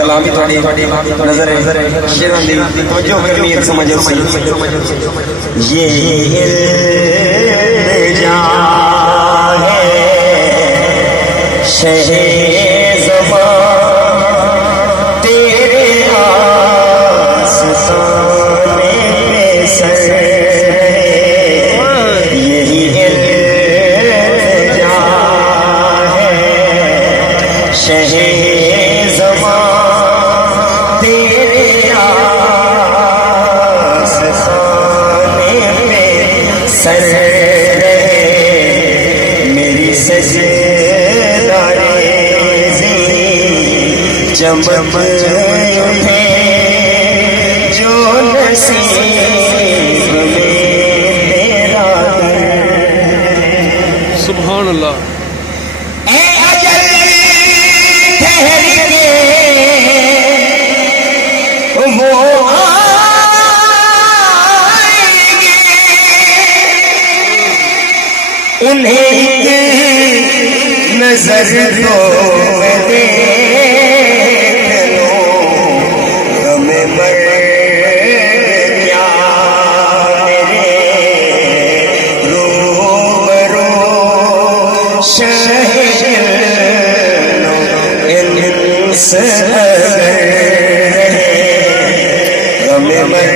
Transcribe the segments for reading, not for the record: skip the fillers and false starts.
सलामी थोड़ी नजर शेरंदी तवज्जो करनी है, समझो ये इल्तिजा है शहे ज़बां तेरे आस्ताने पे सर यही इल्तिजा है शहे सर रहे मेरी सजदारेज़ी चमक उठे जो नसीब में तेरा सुभान अल्लाह। ए अजल ठहर के वो उन्हें नजर तो दे लो हमें मर क्या मेरे रूबरू शहर इंस हमें मर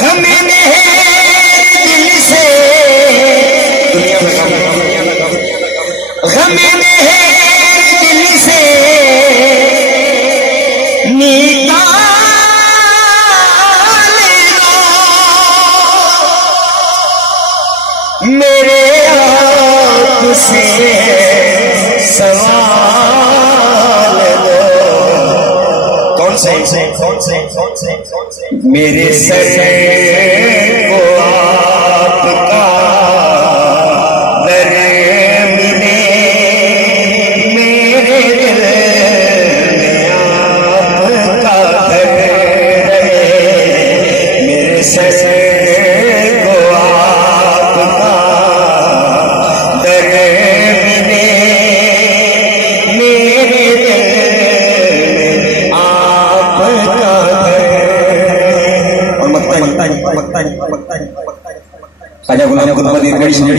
गम में दिल से दुनिया में गम में दिल से निकाल लो मेरे आप से सवाल लो। कौन से मेरे सर को आपका दर मिले मेरे दिल में आपका घर रहे मेरे सर को आपका दर मिले मेरे दिल में आपका खाजा गुलाम कुतुबुद्दीन गढ़ी शरीफ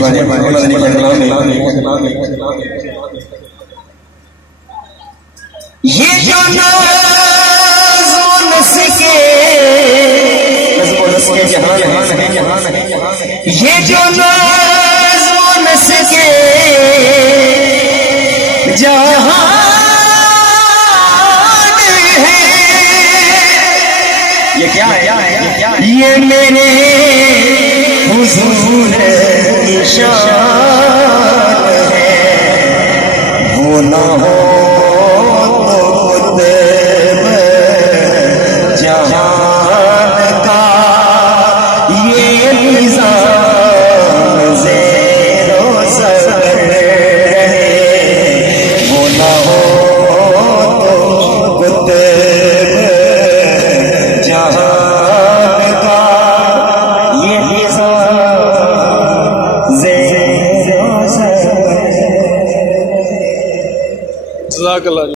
ये जो नज़ के जहान है ये जो नज़ के जहान है ये क्या है ये मेरे हुजूर की शान है वो ना हो तो कुतुब जहान का ये निज़ाम ज़ेरो ज़बर रहे वो ना हो तो कुतुब जहान का ये निज़ाम ज़ेरो ज़बर।